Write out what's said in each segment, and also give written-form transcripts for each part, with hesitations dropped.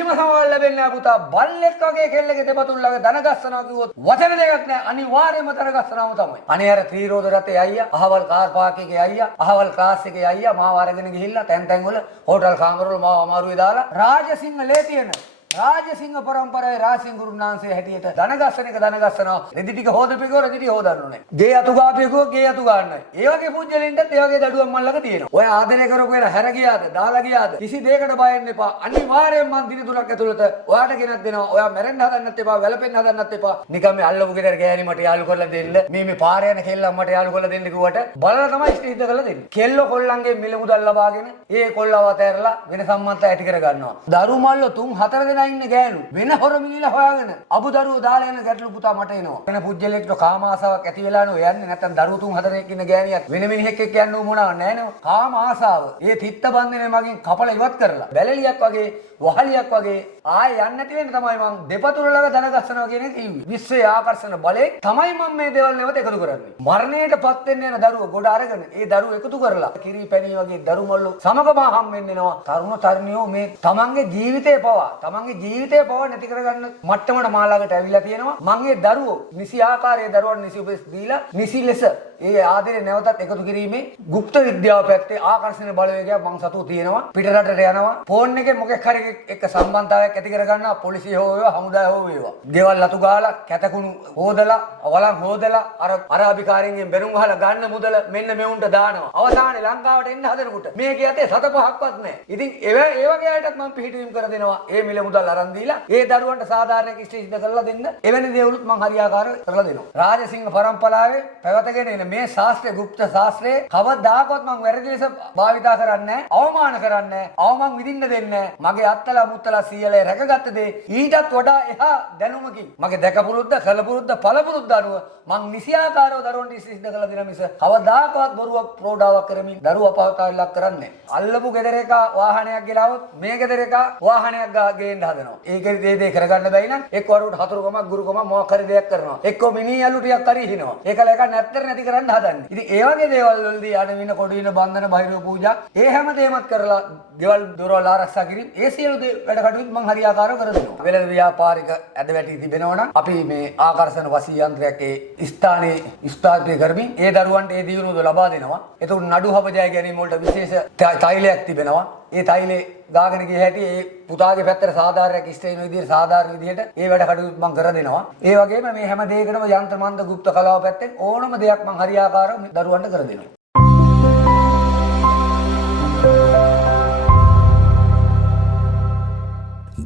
කිසිම සමාවල් ලැබෙන්නේ නැහැ පුතා. බල්ලෙක් වගේ කෙල්ලගේ දෙපතුල් ළඟ දන ගස්සනවා කිව්වොත් වචන දෙකක් නැහැ. අනිවාර්යයෙන්ම දන ගස්සනවාම තමයි. අනේ අර ත්‍රිරෝද රතේ අයියා, අහවල් කාර් පාක් එකේ අයියා, අහවල් ක්ලාස් එකේ අයියා මාව අරගෙන ගිහිල්ලා තැන් තැන් වල හෝටල් කාමරවල මාව අමාරුවේ දාලා රාජසිංහ ලේ තියෙන රාජසිංහ පරම්පරාවේ රාජසිංහ ගුරුනාන්සේ හැටියට දනගස්සන එක දනගස්සනවා. රෙදි ටික හොදපෙකෝ රෙදි ටික හොදන්න ඕනේ. ගේ අතු ගාපෙකෝ ගේ අතු ගන්නයි. ඒ වගේ පුජ්‍යලින්ටත් ඒ වගේ දඩුවම් මල්ලක තියෙනවා. ඔය ආදරය කරපු වෙන හැර ගියාද දාලා ගියාද කිසි දෙයකට බය වෙන්න එපා. අනිවාර්යයෙන් මං දින තුනක් ඇතුළත ඔයාට ගෙනත් දෙනවා. ඔයා මැරෙන්න හදන්නත් එපා, වැළපෙන්න හදන්නත් එපා. නිකන් මේ අල්ලපු ගෙදර ගෑණි මට යාළු කරලා දෙන්න. මේ පාර යන කෙල්ලන් මට යාළු කරලා දෙන්න කිව්වට බලලා තමයි ස්ටීට් කරලා දෙන්නේ. කෙල්ල කොල්ලන්ගේ මිල මුදල් ලබාගෙන ඒ කොල්ලව අතහැරලා වෙන සම්මන්ත ඇති කර ගන්නවා. දරු මල්ලෝ 3-4 දෙනා ඉන්න ගෑනු වෙන හොර මිනිලා හොයාගෙන අබුදරුවෝ දාලා යන ගැටලු පුතා මට එනවා. වෙන පුජ්‍යලෙක්ට කාම ආසාවක් ඇති වෙලා නෝ යන්නේ නැත්තම් දරුවෝ 3-4 ඉන්න ගෑණියක් වෙන මිනිහෙක් එක්ක යන්න උවමනාවක් නැහැ නෝ. කාම ආසාව. ඒ තිත්ත බන්ධනේ මගෙන් කපලා ඉවත් කරලා බැලලියක් වගේ වහලියක් වගේ ආය යන්න නැති වෙන්න තමයි මම දෙපතුල ළඟ දන ගස්සනවා කියන එක කිව්වේ. විශ්වයේ ආකර්ෂණ බලේ තමයි මම මේ දේවල් නැවත එකතු කරන්නේ. මරණයටපත් වෙන්න යන දරුවෝ ගොඩ අරගෙන ඒ දරුවෝ එකතු කරලා කිරි පැණි වගේ දරු මල්ලෝ සමගම හම් වෙන්නවා. තරුණ තරුණියෝ මේ තමන්ගේ ජීවිතේ පවා නැති කරගන්න මට්ටමට මාලාකට ඇවිල්ලා තියෙනවා. මම ඒ දරුවෝ නිසි ආකාරයේ දරුවන් නිසි උපදෙස් දීලා නිසි ලෙස ඒ ආදරේ නැවතත් එකතු කිරීමේ গুপ্ত විද්‍යාව පැත්තේ ආකර්ෂණ බලවේගයක් මම සතුව තියෙනවා. පිටරටට යනවා. ෆෝන් එකේ මොකෙක් හරි එක්ක සම්බන්ධතාවයක් ඇති කරගන්නවා. පොලිසිය හෝ වේවා, හමුදාය හෝ වේවා. ගෙවල් අතු ගාලා, කැතකුණු හොදලා, වලන් හොදලා අර අරාබිකාරයන්ගෙන් බැනුම් අහලා ගන්න මුදල මෙන්න මෙවුන්ට දානවා. අවසානයේ ලංකාවට එන්න හදනකොට මේකේ යතේ 7-5ක්වත් නැහැ. ඉතින් ඒ වගේ අයටත් මම පිළිහිටීම් කර දෙනවා. ඒ මිල මුදල් අරන් දීලා ඒ දරුවන්ට සාධාරණ කිස්ටි කරලා දෙන්න. එවැනි දේවලුත් මම හරියාකාරව කරලා දෙනවා. රාජසිංහ පරම්පරාවේ පැවතගෙන එන මේ ශාස්ත්‍රයේ গুপ্ত ශාස්ත්‍රයේ කවදාකවත් මම වැරදි ලෙස භාවිතා කරන්නේ නැහැ. අවමාන කරන්නේ නැහැ. අවමන් විඳින්න දෙන්නේ නැහැ. මගේ අත්තලා මුත්තලා සීයලේ රැකගත්ත දේ ඊටත් වඩා එහා දැනුමකින් මගේ දැකපුරුද්ද, කලපුරුද්ද, පළපුරුද්ද අනුව මං නිසියාකාරව දරුවන්ට සිද්ධ කළ දෙන මිස කවදාකවත් බොරුවක් ප්‍රෝඩාවක් කරමින් දරුවා පහතාවලක් කරන්නේ නැහැ. අල්ලපු ගෙදර එක වාහනයක් ගෙලාවොත් මේ ගෙදර එක වාහනයක් ගේන්න හදනවා. ඒකේ දේ කරගන්න බැයි නම් එක්ක වරුට හතුරුකමක් ගුරුකමක් මොකක් හරි දෙයක් කරනවා. එක්ක මිනි අලු ටිකක් හරි හිනවා. ඒකල එක නැත්තර නැති කරන්න හදන්නේ. ඉතින් ඒ වගේ දේවල් වලදී අර වින කොට වින බන්ධන බහිරව පූජා ඒ හැම දෙයක්මත් කරලා ගෙවල් දොරවල් ආරක්ෂා කිරීම ඒ සියලු වැඩ කටයුතු මම හරියාකාරව කරනවා. වෙළඳ ව්‍යාපාරික ඇද වැටි තිබෙනවා නම් අපි මේ ආකර්ෂණ වසී යන්ත්‍රයක් ඒ ස්ථානයේ ස්ථාපිත කරමින් ඒ දරුවන්ට ඒ දියුණුව ලබා දෙනවා. එතකොට නඩු හබජය ගැනීම වලට විශේෂ තෛලයක් තිබෙනවා. ඒ තෛලේ ගාගෙන ගිය හැටි ඒ පුතාගේ පැත්තට සාධාරණයක් ඉෂ්ට වෙන විදිහට සාධාරණ විදිහට ඒ වැඩ කටයුතු මම කර දෙනවා. ඒ වගේම මේ හැම දෙයකටම යන්ත්‍ර මන්ත්‍ර গুপ্ত කලාව පැත්තෙන් ඕනම දෙයක් මම හරියාකාරව දරුවන්ට කර දෙනවා.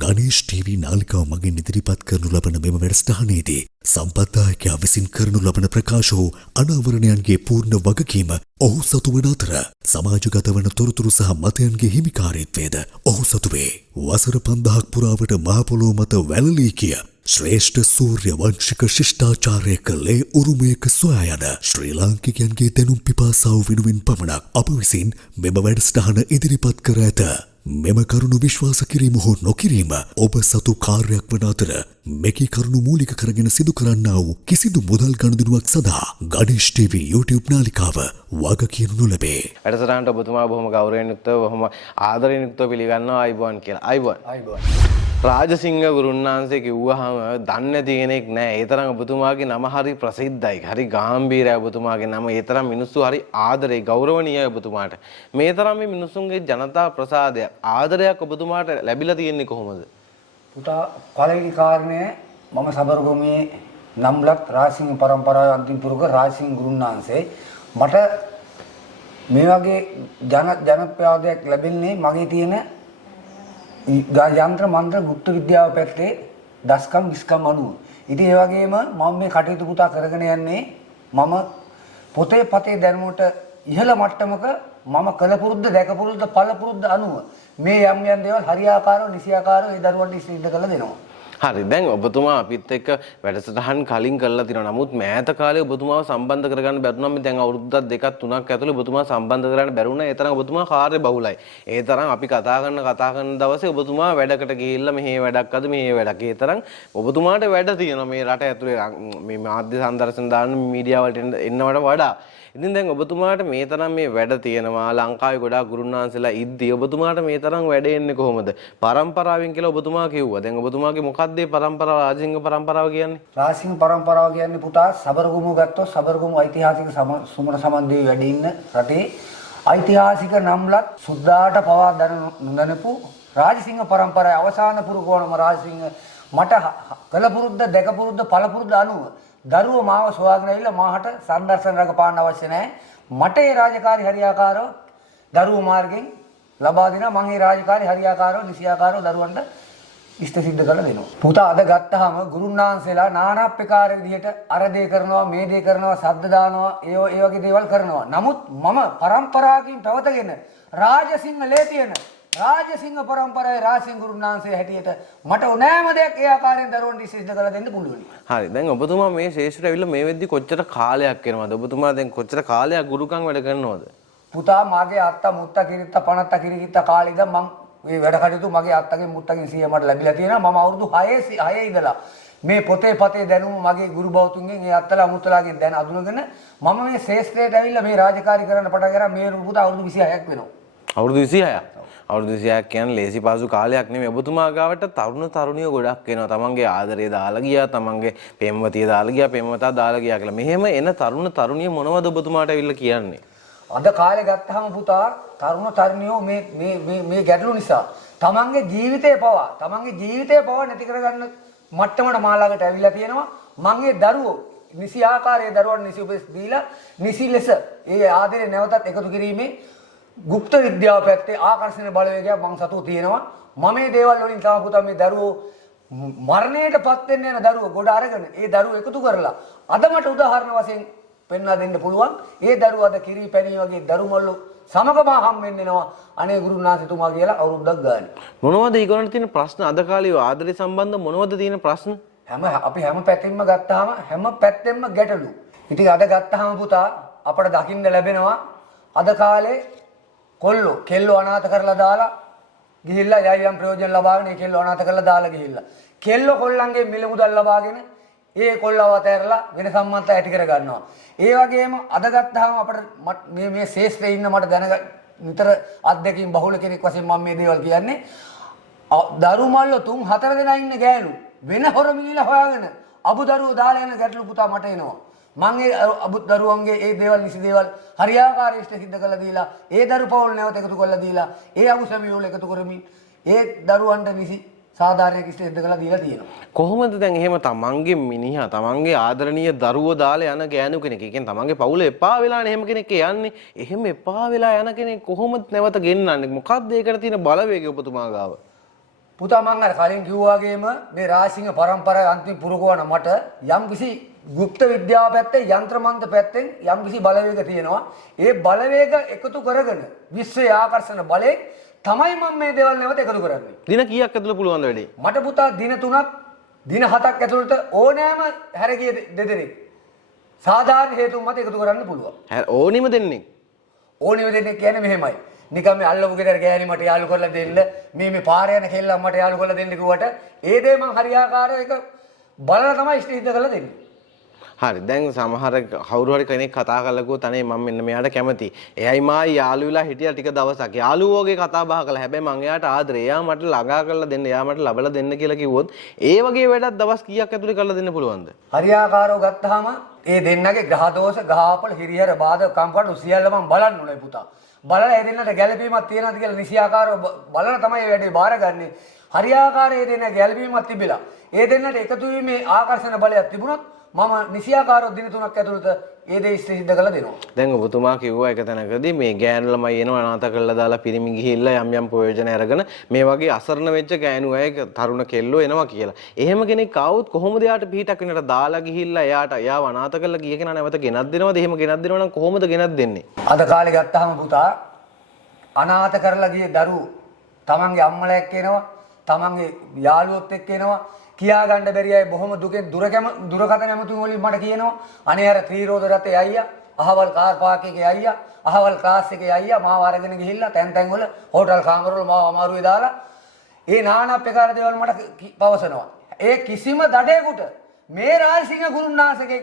ගණේෂ් ටීවී නාලිකාව මගින් ඉදිරිපත් කරනු ලබන මෙම වැඩසටහනේදී සම්පත්දායකයා විසින් කරනු ලබන ප්‍රකාශ වූ අනාවරණයන්ගේ පූර්ණ වගකීම ඔහු සතු වන අතර සමාජගත වන තොරතුරු සහ මතයන්ගේ හිමිකාරීත්වයද ඔහු සතුවේ. වසර 5000ක් පුරාවට මහ පොළොව මත වැළලී කිය ශ්‍රේෂ්ඨ සූර්ය වංශික ශිෂ්ටාචාරයක ලේ උරුමයක සොයා යන ශ්‍රී ලාංකිකයන්ගේ දැනුම් පිපාසාව වෙනුවෙන් පමණක් අප විසින් මෙම වැඩසටහන ඉදිරිපත් කර ඇත. මෙම කරුණු විශ්වාස කිරීම හෝ නොකිරීම ඔබ සතු කාර්යයක් වන අතර මෙකී කරුණු මූලික කරගෙන සිදු කරන්නා වූ කිසිදු මුදල් ගනුදෙනුවක් සඳහා ගණේෂ් ටීවී YouTube නාලිකාව වගකියනු නොලැබේ. වැඩසටහනට ඔබතුමා බොහොම ගෞරවයෙන් යුක්තව බොහොම ආදරයෙන් යුක්තව පිළිගන්නවා. අයිබෝන් කියලා. අයිබෝන්. රාජසිංහ ගුරුන්නාන්සේ කිව්වහම දන්නේ නැති කෙනෙක් නැහැ. ඒ තරම් ඔබතුමාගේ නම හරි ප්‍රසිද්ධයි. හරි ගැඹීරයි ඔබතුමාගේ නම. ඒ තරම් මිනිස්සු හරි ආදරේ ගෞරවණීයයි ඔබතුමාට. මේ තරම් මේ මිනිසුන්ගේ ජනතා ප්‍රසාදයක් ආදරයක් ඔබතුමාට ලැබිලා තියෙන්නේ කොහොමද? පුතා පළවෙනි කාරණය මම සබරගමුවේ නම්ලත් රාජසිංහ පරම්පරාවේ අන්තිම පුරුක රාජසිංහ ගුරුන්නාන්සේ මට මේ වගේ ජනප්‍රියතාවයක් ලැබෙන්නේ මගේ තියෙන යන්ත්‍ර මන්ත්‍ර গুপ্ত විද්‍යාව පැත්තේ දස්කම් විස්කම් අනුව. ඉතින් ඒ වගේම මම මේ කටයුතු පුතා කරගෙන යන්නේ මම පොතේ පතේ දැනුමට ඉහළ මට්ටමක මම කලපුරුද්ද දැකපුරුද්ද පළපුරුද්ද අනුව මේ යම් යම් දේවල් හරියාකාරව නිසියාකාරව ඒ දරුවන්ට සිද්ධ කරලා දෙනවා. හරි දැන් ඔබතුමා අපිත් එක්ක වැඩසටහන් කලින් කරලා තියෙනවා. නමුත් මෑත කාලේ ඔබතුමාව සම්බන්ධ කරගන්න බැරුණා. දැන් අවුරුද්දක් දෙකක් තුනක් ඇතුළේ ඔබතුමා සම්බන්ධ කරගන්න බැරුණා. ඒ තරම් ඔබතුමා කාර්ය බහුලයි. ඒ තරම් අපි කතා කරන දවසේ ඔබතුමා වැඩකට ගිහිල්ලා මෙහි වැඩක් අද මෙහි වැඩක්. ඒ තරම් ඔබතුමාට වැඩ තියෙනවා මේ රට ඇතුලේ මේ මාධ්‍ය සංදර්ශන දාන මීඩියා වලට එන්නවට වඩා. ඉතින් දැන් ඔබතුමාට මේ තරම් මේ වැඩ තියෙනවා ලංකාවේ ගොඩාක් ගුරුන්වහන්සේලා ඉද්දී ඔබතුමාට මේ තරම් වැඩ එන්නේ කොහොමද? පරම්පරාවෙන් කියලා ඔබතුමා කිව්වා. දැන් ඔබතුමාගේ මොකක්ද මේ පරම්පරාව රාජසිංහ පරම්පරාව කියන්නේ? රාජසිංහ පරම්පරාව කියන්නේ පුතා සබරගමු ගත්තොත් සබරගමු ඓතිහාසික සුමන සමන්දේ වැඩ ඉන්න රටේ ඓතිහාසික නම්ලත් සුද්දාට පවා දැනපු රාජසිංහ පරම්පරාවේ අවසාන පුරුකෝණම රාජසිංහ මට කළ පුරුද්ද දෙක පුරුද්ද පළ පුරුද්ද අනුව දරුවෝ මාව සොයාගෙන ඇවිල්ලා මාහට සංදර්ශන රඟපාන්න අවශ්‍ය නැහැ. මට ඒ රාජකාරී හරියාකාරව දරුවෝ මාර්ගෙන් ලබා දෙනවා. මම ඒ රාජකාරී හරියාකාරව නිසියාකාරව දරුවන්ට ඉෂ්ට සිද්ධ කරලා දෙනවා. පුතා අද ගත්තාම ගුරුන්වහන්සේලා নানা ප්‍රකාර විදිහට අර දේ කරනවා මේ දේ කරනවා සද්ද දානවා ඒ වගේ දේවල් කරනවා. නමුත් මම පරම්පරාවකින් පැවතගෙන රාජසිංහ ලේ තියෙන රාජසිංහ පරම්පරාවේ රාජසිංහ ගුරුන්වහන්සේ හැටියට මට ඕනෑම දෙයක් ඒ ආකාරයෙන් දරුවන්ට සිද්ධ කරලා දෙන්න පුළුවන්. හරි. දැන් ඔබතුමා මේ ශේෂ්ත්‍රයට ඇවිල්ලා මේ වෙද්දි කොච්චර කාලයක් වෙනවද? ඔබතුමා දැන් කොච්චර කාලයක් ගුරුකම් වැඩ කරනවද? පුතා මාගේ අත්තා මුත්තා කිරිත්තා පණත්තා කිරිත්තා කාලේ ඉඳන් මම මේ වැඩ කටයුතු මගේ අත්තගෙන් මුත්තගෙන් සිය මට ලැබිලා තියෙනවා. මම අවුරුදු 6 ඉඳලා මේ පොතේ පතේ දැනුම මගේ ගුරු බෞතුන්ගෙන් ඒ අත්තලා මුත්තලාගෙන් දැන අඳුනගෙන මම මේ ශේෂ්ත්‍රයට ඇවිල්ලා මේ රාජකාරී කරන්න පටන් ගත්තා. මේ පුතා අවුරුදු 26ක් වෙනවා. අවුරුදු 26ක්. අවුරුදු 26ක් කියන්නේ ලේසි පාසු කාලයක් නෙමෙයි. ඔබතුමා ගාවට තරුණ තරුණියෝ ගොඩක් එනවා. තමන්ගේ ආදරය දාලා ගියා, තමන්ගේ පෙම්වතිය දාලා ගියා, පෙම්වතා දාලා ගියා කියලා. මෙහෙම එන තරුණ තරුණිය මොනවද ඔබතුමාට ඇවිල්ලා කියන්නේ? අද කාලේ ගත්තාම පුතා තරුණ තරුණියෝ මේ ගැටලු නිසා තමන්ගේ ජීවිතේ පවා නැති කරගන්න මට්ටමට මාළඟට ඇවිල්ලා තියෙනවා. මගේ දරුවෝ නිසි ආකාරයේ දරුවන් නිසි උපදෙස් දීලා නිසි ලෙස ඒ ආදරේ නැවතත් එකතු කිරීමේ ගුප්ත විද්‍යාව පැත්තේ ආකර්ෂණ බලවේගයක් මං සතුව තියෙනවා. මම මේ දේවල් වලින් තමයි පුතා මේ දරුවෝ මරණයටපත් වෙන්න යන දරුවෝ ගොඩ අරගෙන ඒ දරුවෝ එකතු කරලා අද මට උදාහරණ වශයෙන් පෙන්වා දෙන්න පුළුවන්. ඒ දරුවෝ අද කිරි පැණි වගේ දරුමල්ලු සමගම හම් වෙන්නවා. අනේ ගුරුනාථතුමා කියලා අවුරුද්දක් ගානේ. මොනවද ඊගොල්ලන්ට තියෙන ප්‍රශ්න? අද කාලේ ආදරේ සම්බන්ධ මොනවද තියෙන ප්‍රශ්න? අපි හැම පැත්තෙන්ම ගත්තාම හැම පැත්තෙන්ම ගැටලු. ඉතින් අද ගත්තාම පුතා අපට දකින්න ලැබෙනවා අද කාලේ කෙල්ලෝ අනාථ කරලා දාලා ගිහිල්ලා යම් ප්‍රයෝජන ලබාගෙන ඒ කෙල්ලෝ අනාථ කරලා දාලා ගිහිල්ලා කෙල්ලෝ කොල්ලන්ගේ මිල මුදල් ලබාගෙන ඒ කොල්ලව අතහැරලා වෙන සම්මත ඇති කර ගන්නවා. ඒ වගේම අද ගත්තාම අපිට මේ ශේෂ්ත්‍රයේ ඉන්න මට නිතර අත්දැකීම් බහුල කෙනෙක් වශයෙන් මම මේ දේවල් කියන්නේ දරුමල්ලෝ 3-4 දෙනා ඉන්න ගෑනු වෙන හොර මිනිලා හොයාගෙන අබුදරුවෝ දාලා යන ගැටලු පුතා මට එනවා. මම ඒ අබුදරුවන්ගේ ඒ දේවල් නිසි දේවල් හරියාකාරව ඉෂ්ට සිද්ධ කරලා දීලා ඒ දරු පවුල් නැවත එකතු කරලා දීලා ඒ අමුසමියෝල එකතු කරමින් ඒ දරුවන්ට නිසි සාධාරණයක් ඉෂ්ට සිද්ධ කරලා දීලා තියෙනවා. කොහොමද දැන් එහෙම තමන්ගේ මිනිහා තමන්ගේ ආදරණීය දරුවෝ දාලා යන ගෑනු කෙනෙක්. ඒ කියන්නේ තමන්ගේ පවුල එපා වෙලානේ එහෙම කෙනෙක් යන්නේ. එහෙම එපා වෙලා යන කෙනෙක් කොහොමද නැවත ගෙන්නන්නේ? මොකක්ද ඒකට තියෙන බලවේගය ඔබතුමා ගාව? පුතා මම අර කලින් කිව්වා වගේම මේ රාජසිංහ පරම්පරාවේ අන්තිම පුරුකවන මට යම්කිසි ගුප්ත විද්‍යාව පැත්තේ යంత్ర මන්ත්‍ර පැත්තෙන් යම්කිසි බලවේග තියෙනවා. ඒ බලවේග එකතු කරගෙන විශ්වයේ ආකර්ෂණ බලයෙන් තමයි මම මේ දේවල් නැවත එකතු කරන්නේ. දින කීයක් ඇතුළත පුළුවන්ද වැඩේ? මට පුතා දින 3ක් දින 7ක් ඇතුළත ඕනෑම හැරගිය දෙදෙනෙක් සාධාරණ හේතුන් මත එකතු කරන්න පුළුවන්. ඕනිම දෙන්නේ. ඕනිම දෙනෙක් කියන්නේ මෙහෙමයි. නිකම් මේ අල්ලපු ගෙදර ගෑණි මට යාළු කරලා දෙන්න මේ පාර යන කෙල්ලන් මට යාළු කරලා දෙන්න කිව්වට ඒ දේ මං හරියාකාරව ඒක බලලා තමයි ඉෂ්ට කරලා දෙන්නේ. හරි දැන් සමහර කවුරු හරි කෙනෙක් කතා කරලා කිව්වොත් අනේ මම මෙන්න මෙයාට කැමති. එයයි මායි යාළු වෙලා හිටියා ටික දවසක්. යාළුවෝගේ කතා බහ කළා. හැබැයි මං එයාට ආදරේ. එයා මට ළඟා කරලා දෙන්න, එයා මට ලබලා දෙන්න කියලා කිව්වොත් ඒ වගේ වැඩක් දවස් කීයක් ඇතුලේ කරලා දෙන්න පුළුවන්ද? හරියාකාරව ගත්තාම ඒ දෙන්නගේ ග්‍රහ දෝෂ, ග්‍රහාපල, හිරිහැර, බාධක, කම්කටොළු සියල්ල මම බලන්න ඕනේ පුතා. බලලා ඒ දෙන්නට ගැළපීමක් තියෙනවද කියලා නිසියාකාරව බලලා තමයි මේ වැඩේ බාරගන්නේ. හරියාකාරයේ දෙන්න ගැළපීමක් තිබිලා ඒ දෙන්නට එකතු වීමේ ආකර්ෂණ බලයක් තිබුණොත් මම නිසියාකාරව දින 3ක් ඇතුළත ඒ දේ ඉෂ්ට සිද්ධ කරලා දෙනවා. දැන් ඔබතුමා කිව්වා එක තැනකදී මේ ගෑනු ළමයි එනවා අනාථ කරලා දාලා පිරිමි ගිහිල්ලා යම් ප්‍රයෝජන අරගෙන මේ වගේ අසරණ වෙච්ච ගෑනු අය තරුණ කෙල්ලෝ එනවා කියලා. එහෙම කෙනෙක් ආවොත් කොහොමද යාට පිටක් වෙනට දාලා ගිහිල්ලා එයාව අනාථ කරලා ගිය කෙනා නැවත ගෙනත් දෙනවද? එහෙම ගෙනත් දෙනවා නම් කොහොමද ගෙනත් දෙන්නේ? අද කාලේ ගත්තාම පුතා අනාථ කරලා ගිය දරුවෝ තමන්ගේ අම්මලා එක්ක එනවා, තමන්ගේ යාළුවොත් එක්ක එනවා. කියා ගන්න බැරි අය බොහොම දුකෙන් දුරකථන ඇමතුම් වලින් මට කියනවා අනේ අර ත්‍රිරෝද රථයේ අයියා අහවල් කාර් පාක් එකේ අයියා අහවල් ක්ලාස් එකේ අයියා මාව අරගෙන ගිහිල්ලා තැන් වල හෝටල් කාමරවල මාව අමාරුවේ දාලා ඒ නානා ප්‍රකාර දේවල් මට පවසනවා. ඒ කිසිම දඩේකට මේ රාජසිංහ ගුරුනාථගේ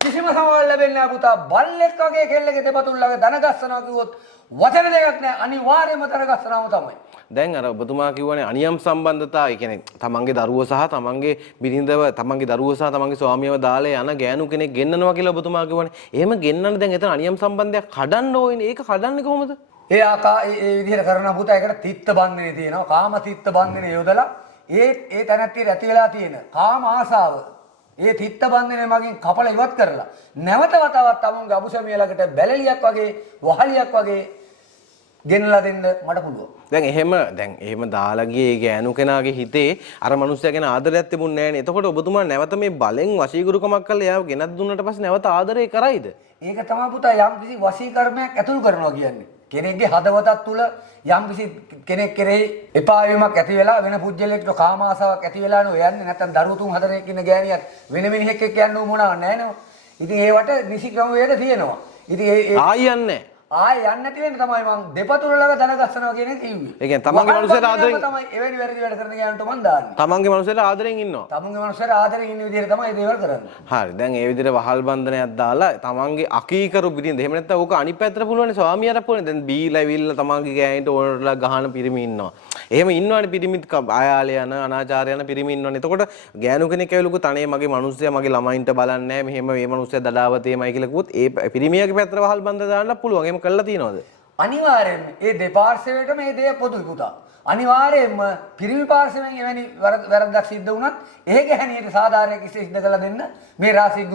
කිසිම සමාවල් ලැබෙන්නේ නැහැ පුතා. බල්ලෙක් වගේ කෙල්ලගේ දෙපතුල් ළඟ දන ගස්සනවා කිව්වොත් වචන දෙකක් නැහැ. අනිවාර්යයෙන්ම දන ගස්සනවාම තමයි. දැන් අර ඔබතුමා කියවනේ අනියම් සම්බන්ධතා ඒ කියන්නේ තමන්ගේ දරුවෝ සහ තමන්ගේ බිරිඳව තමන්ගේ දරුවෝ සහ තමන්ගේ ස්වාමියව දාලා යන ගෑනු කෙනෙක් ගෙන්නනවා කියලා ඔබතුමා කියවනේ. එහෙම ගෙන්නන්න දැන් එතන අනියම් සම්බන්ධයක් කඩන්න ඕනේ. ඒක කඩන්නේ කොහොමද? ඒ විදිහට කරන පුතා ඒකට තිත්ත බන්ධනේ තියෙනවා. කාම තිත්ත බන්ධනේ යොදලා ඒ තැනැත්තියට ඇති වෙලා තියෙන කාම ආසාව ඒ තිත්ත බන්ධනේ මගින් කපලා ඉවත් කරලා නැවත වතාවක් තමුන්ගේ අබුසමිය ළඟට බැලලියක් වගේ වහලියක් වගේ ගෙනලා දෙන්න මට පුළුවන්. දැන් එහෙම දාලා ගියේ ඒ ගෑනු කෙනාගේ හිතේ අර මනුස්සයා ගැන ආදරයක් තිබුණේ නැහැ නේ. එතකොට ඔබතුමා නැවත මේ බලෙන් වශීගුරුකමක් කරලා එයාව ගෙනත් දුන්නට පස්සේ නැවත ආදරේ කරයිද? ඒක තමයි පුතා යම්කිසි වශී කර්මයක් ඇතුළු කරනවා කියන්නේ. කෙනෙක්ගේ හදවතක් තුළ යම්කිසි කෙනෙක් කෙරෙහි එපා වීමක් ඇති වෙලා වෙන පුජ්‍යලයකට කාම ආසාවක් ඇති වෙලා නෝ යන්නේ නැත්නම් දරුවෝ 3-4 ඉන්න ගෑණියක් වෙන මිනිහෙක් එක්ක යන්න උවමනව නැහැ නෝ. ඉතින් ඒවට නිසි ක්‍රම වේද තියෙනවා. ඉතින් ඒ ආයන්නේ ආය යන්නේ නැති වෙන්නේ තමයි මම දෙපතුල ළඟ දන ගස්සනවා කියන එක කිව්වේ. ඒ කියන්නේ තමන්ගේ මනුස්සයට ආදරෙන් තමයි එවැනි වැරදි වැඩ කරන ගෑනුන්ට මම දාන්නේ. තමන්ගේ මනුස්සයට ආදරෙන් ඉන්නවා. තමන්ගේ මනුස්සයට ආදරෙන් ඉන්න විදිහට තමයි මේ දේවල් කරන්නේ. හරි. දැන් ඒ විදිහට වහල් බන්ධනයක් දාලා තමන්ගේ අකීකරු බිරිඳ. එහෙම නැත්නම් ඕක අනිත් පැත්තට පුළුවන් ස්වාමියාට පුළුවන්. දැන් බීලා ඉවිල්ලා තමන්ගේ ගෑනිට ඕනටලා ගහන පිරිමි ඉන්නවා. එහෙම ඉන්නවනේ පිරිමිත් ආයාලේ යන අනාචාරය යන පිරිමි ඉන්නවනේ. එතකොට ගෑනු කෙනෙක් ඇවිල්ලා තනේ මගේ මනුස්සයා මගේ ළමයින්ට බලන්නේ නැහැ. මෙහෙම මේ මනුස්සයා දඩාවතේමයි කියලා කිව්වොත් ඒ පිරිමියාගේ පැත්තට වහල් බන්ධන දාන්න පුළුවන්. එහෙම කළා තියනවද? අනිවාර්යයෙන්ම ඒ දෙපාර්ශ්වයට මේ දේ පොදුයි පුතා. අනිවාර්යයෙන්ම පිරිමි පාර්ශ්වයෙන් එවැනි වැරද්දක් සිද්ධ වුණත් ඒ ගැහණියට සාධාරණයක් සිද්ධ කළ දෙන්න මේ රාසී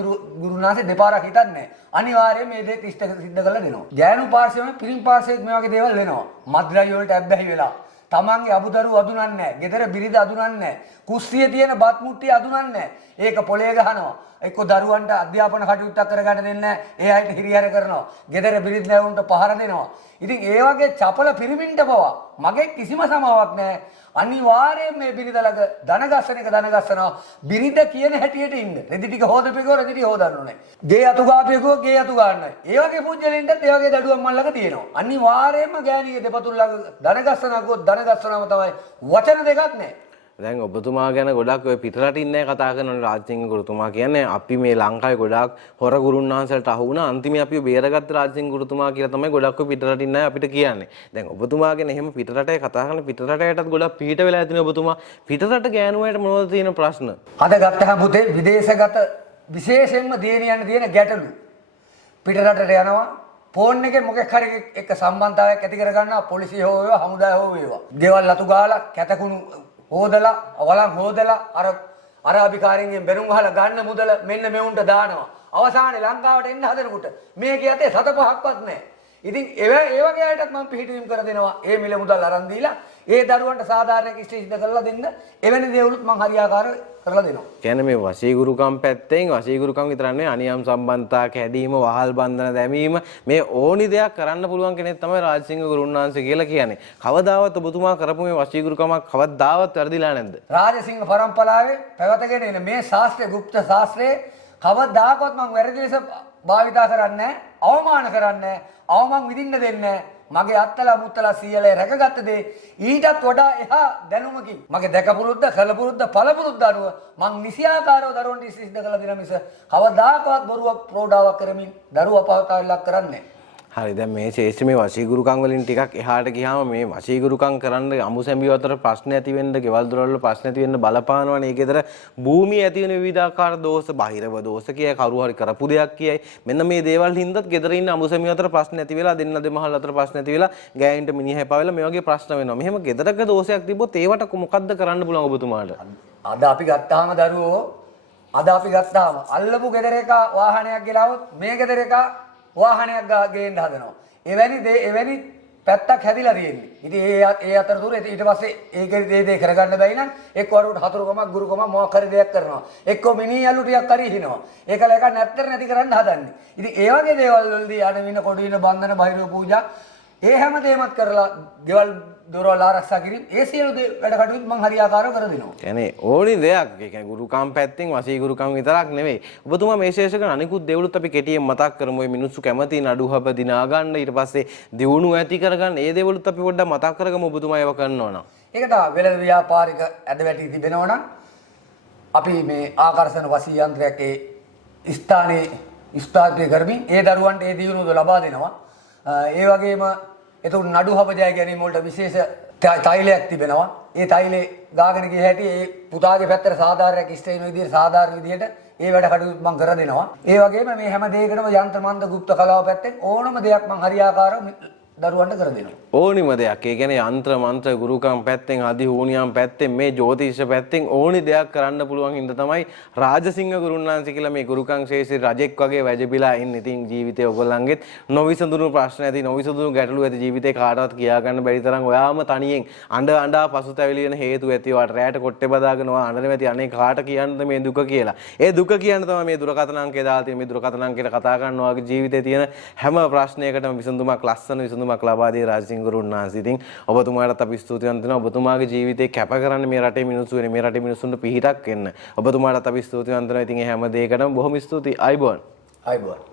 ගුරුනාථේ දෙපාරක් හිතන්නේ. අනිවාර්යයෙන් මේ දේ සිද්ධ කළ දෙනවා. ගෑනු පාර්ශ්වයෙන් පිරිමි පාර්ශ්වයෙන් මේ වගේ දේවල් වෙනවා. මද්ද්‍රව්‍ය වලට ඇබ්බැහි වෙලා තමන්ගේ අබුදරු අදුනන්නේ නැහැ. ගෙදර බිරිඳ අදුනන්නේ නැහැ. කුස්සියේ තියෙන බත් මුට්ටිය අදුනන්නේ නැහැ. ඒක පොලේ ගහනවා. එක්ක දරුවන්ට අධ්‍යාපන කටයුත්තක් කරගන්න දෙන්නේ නැහැ. ඒ අයට හිරිහැර කරනවා. ගෙදර බිරිඳ නැවුන්ට පහර දෙනවා. ඉතින් ඒ වගේ චපල පිරිමින්ට පවා මගේ කිසිම සමාවක් නැහැ. අනිවාර්යයෙන් මේ බිරිඳ ළඟ දන ගස්සන එක දන ගස්සනවා. බිරිඳ කියන හැටියට ඉන්න. රෙදි ටික හොදපෙකෝ රෙදි ටික හොදන්න ඕනේ. ගේ අතු ගාපෙකෝ ගේ අතු ගන්නයි. ඒ වගේ පුජ්‍යලින්ටත් ඒ වගේ දඩුවම් මල් ළඟ තියෙනවා. අනිවාර්යයෙන්ම ගෑණියේ දෙපතුල් ළඟ දන ගස්සනවා ගොත් දන ගස්සනම තමයි වචන දෙකක් නැහැ. දැන් ඔබතුමා ගැන ගොඩක් ඔය පිටරටින් නෑ කතා කරනවනේ රාජසිංහ ගුරුතුමා කියන්නේ අපි මේ ලංකාවේ ගොඩක් හොර ගුරුන්වහන්සේලට අහු වුණා අන්තිමේ අපිව බේරගත්ත රාජසිංහ ගුරුතුමා කියලා තමයි ගොඩක් ඔය පිටරටින් නෑ අපිට කියන්නේ. දැන් ඔබතුමා ගැන එහෙම පිටරටේ කතා කරන පිටරටයටත් ගොඩක් පිට වෙලා ඇතිනේ ඔබතුමා. පිටරට ගෑනුවයට මොනවද තියෙන ප්‍රශ්න? අද ගත්තහම පුතේ විදේශගත විශේෂයෙන්ම දියණියන් තියෙන ගැටලු. පිටරටට යනවා ෆෝන් එකේ මොකෙක් හරි එක්ක සම්බන්ධතාවයක් ඇති කර ගන්නවා පොලිසිය හෝ වේවා හමුදාය හෝ වේවා. ගෙවල් අතු ගාලා කැතකුණු හොදලා වලන් හොදලා අර අභිකාරියෙන් බැනුම් අහලා ගන්න මුදල මෙන්න මෙවුන්ට දානවා. අවසානයේ ලංකාවට එන්න හදනකොට මේකේ යතේ 7-5ක්වත් නැහැ. ඉතින් ඒ වගේ අයටත් මම පිළිහිටවීම් කර දෙනවා. ඒ මිල මුදල් අරන් දීලා ඒ දරුවන්ට සාධාරණ කිසිද කරලා දෙන්න එවැනි දේවලුත් මම හරියාකාරව කරලා දෙනවා. කියන්නේ මේ වශීගුරුකම් පැත්තෙන් වශීගුරුකම් විතර නෙවෙයි අනියම් සම්බන්ධතා කැඩීම වහල් බන්ධන දැමීම මේ ඕනි දෙයක් කරන්න පුළුවන් කෙනෙක් තමයි රාජසිංහ ගුරුන්වහන්සේ කියලා කියන්නේ. කවදාවත් ඔබතුමා කරපු මේ වශීගුරුකමක් කවදාවත් වැරදිලා නැද්ද? රාජසිංහ පරම්පරාවේ පැවතගෙන එන මේ ශාස්ත්‍රයේ গুপ্ত ශාස්ත්‍රයේ කවදාකවත් මම වැරදි ලෙස භාවිතා කරන්නේ නැහැ, අවමාන කරන්නේ නැහැ, අවමන් විඳින්න දෙන්නේ නැහැ. මගේ අත්තලා මුත්තලා සීයලේ රැකගත්ත දේ ඊටත් වඩා එහා දැනුමකින් මගේ දැකපුරුද්ද කලපුරුද්ද පළපුරුද්ද අනුව මං නිසියාකාරව දරුවන්ට සිද්ධ කළ දෙන මිස කවදාකවත් බොරුවක් ප්‍රෝඩාවක් කරමින් දරුවා අපහසුතාවයක් කරන්නේ හරි දැන් මේ ශේෂ්ත්‍රමේ වශීගුරුකම් වලින් ටිකක් එහාට ගියාම මේ වශීගුරුකම් කරන්න අමුසැඹිව අතර ප්‍රශ්න ඇති වෙන්න, ගෙවල් දොරවල් ප්‍රශ්න ඇති වෙන්න බලපානවනේ. ඒකේතර භූමියේ ඇති වෙන විවිධාකාර දෝෂ, බාහිරව දෝෂ කියයි, කවුරු හරි කරපු දෙයක් කියයි. මෙන්න මේ දේවල් හින්දාත් ගෙදර ඉන්න අමුසැඹිව අතර ප්‍රශ්න ඇති වෙලා, දෙන්න දෙමහල් අතර ප්‍රශ්න ඇති වෙලා, ගෑනින්ට මිනිහා එපා වෙලා මේ වගේ ප්‍රශ්න වෙනවා. මෙහෙම ගෙදරක දෝෂයක් තිබ්බොත් ඒවට මොකද්ද කරන්න පුළුවන් ඔබතුමාට? අද අපි ගත්තාම දරුවෝ අල්ලපු ගෙදර එක වාහනයක් ගෙලාවොත් මේ ගෙදර එක වාහනයක් ගේන්න හදනවා. එවැනි පැත්තක් හැදිලා තියෙන්නේ. ඉතින් ඒ අතරතුර ඊට පස්සේ ඒ දේ කරගන්න බැයි නම් එක්ක වරුවට හතුරුකමක් ගුරුකමක් මොකක් හරි දෙයක් කරනවා. එක්ක මිනි අලු ටිකක් හරි හිනවා. ඒකල එක නැත්තර නැති කරන්න හදන්නේ. ඉතින් ඒ වගේ දේවල් වලදී අර වින කොඩු වින බන්ධන බහිරව පූජා ඒ හැම දෙයක්මත් කරලා ගෙවල් දොරවල් ආරක්ෂා කිරීම ඒ සියලු වැඩ කටයුතු මම හරියාකාරව කර දෙනවා. කියන්නේ ඕනි දෙයක් ඒ කියන්නේ ගුරුකම් පැත්තෙන් වශී ගුරුකම් විතරක් නෙවෙයි. ඔබතුමා මේ ශේෂ කරන අනිකුත් දේවලුත් අපි කෙටියෙන් මතක් කරමු. මේ මිනිස්සු කැමති නඩුහබ දිනා ගන්න ඊට පස්සේ දියුණු ඇති කරගන්න ඒ දේවලුත් අපි පොඩ්ඩක් මතක් කරගමු ඔබතුමා ඒව කරනවා නම්. ඒක තමයි වෙළඳ ව්‍යාපාරික ඇදවැටි තිබෙනවා නම් අපි මේ ආකර්ෂණ වශී යන්ත්‍රයක් ඒ ස්ථානයේ ස්ථාපිත කරමින් ඒ දරුවන්ට ඒ දියුණුව ලබා දෙනවා. ඒ වගේම එතකොට නඩු හබ ජය ගැනීම වලට විශේෂ තෛලයක් තිබෙනවා. ඒ තෛලේ ගාගෙන ගිය හැටි ඒ පුතාගේ පැත්තට සාධාරණයක් ඉෂ්ට වෙන විදිහට සාධාරණ විදිහට ඒ වැඩ කටයුතු මම කර දෙනවා. ඒ වගේම මේ හැම දෙයකටම යන්ත්‍ර මන්ත්‍ර গুপ্ত කලාව පැත්තෙන් ඕනම දෙයක් මම හරියාකාරව දරුවන්ට කර දෙනවා. ඕනිම දෙයක්. ඒ කියන්නේ යంత్ర මන්ත්‍ර ගුරුකම් පැත්තෙන් අධි හෝනියම් පැත්තෙන් මේ ජ්‍යොතිෂ පැත්තෙන් ඕනි දෙයක් කරන්න පුළුවන් හින්දා තමයි රාජසිංහ ගුරුන්නාන්සේ කියලා මේ ගුරුකම් ශේෂ්ත්‍රයේ රජෙක් වගේ වැජබිලා ඉන්නේ. ඉතින් ජීවිතේ ඔයගොල්ලන්ගෙත් නොවිසඳුණු ප්‍රශ්න ඇති නොවිසඳුණු ගැටලු ඇති ජීවිතේ කාටවත් කියා ගන්න බැරි තරම් ඔයාම තනියෙන් අඬා පසුතැවිලි වෙන හේතු ඇති වාට රැයට කොට්ටේ බදාගෙන ඔයා අඬන නැති අනේ කාට කියන්නද මේ දුක කියලා. ඒ දුක කියන්න තමයි මේ දුරකථන අංකය දාලා තියෙන්නේ. මේ දුරකථන අංකයට කතා කරන ඔයාගේ ජීවිතේ තියෙන හැම ප්‍රශ්නයකටම විසඳුමක් ලස්සන විසඳුමක් ලබා දී රාජසිංහ ගුරුන්නාන්සේ. ඉතින් ඔබතුමාටත් අපි ස්තුතිවන්ත වෙනවා. ඔබතුමාගේ ජීවිතේ කැප කරන්න මේ රටේ මිනිස්සු වෙන මේ රටේ මිනිස්සුන්ට පිහිටක් වෙන්න. ඔබතුමාටත් අපි ස්තුතිවන්ත වෙනවා. ඉතින් ඒ හැම දෙයකටම බොහොම ස්තුතියි. අයබෝන්. අයබෝන්.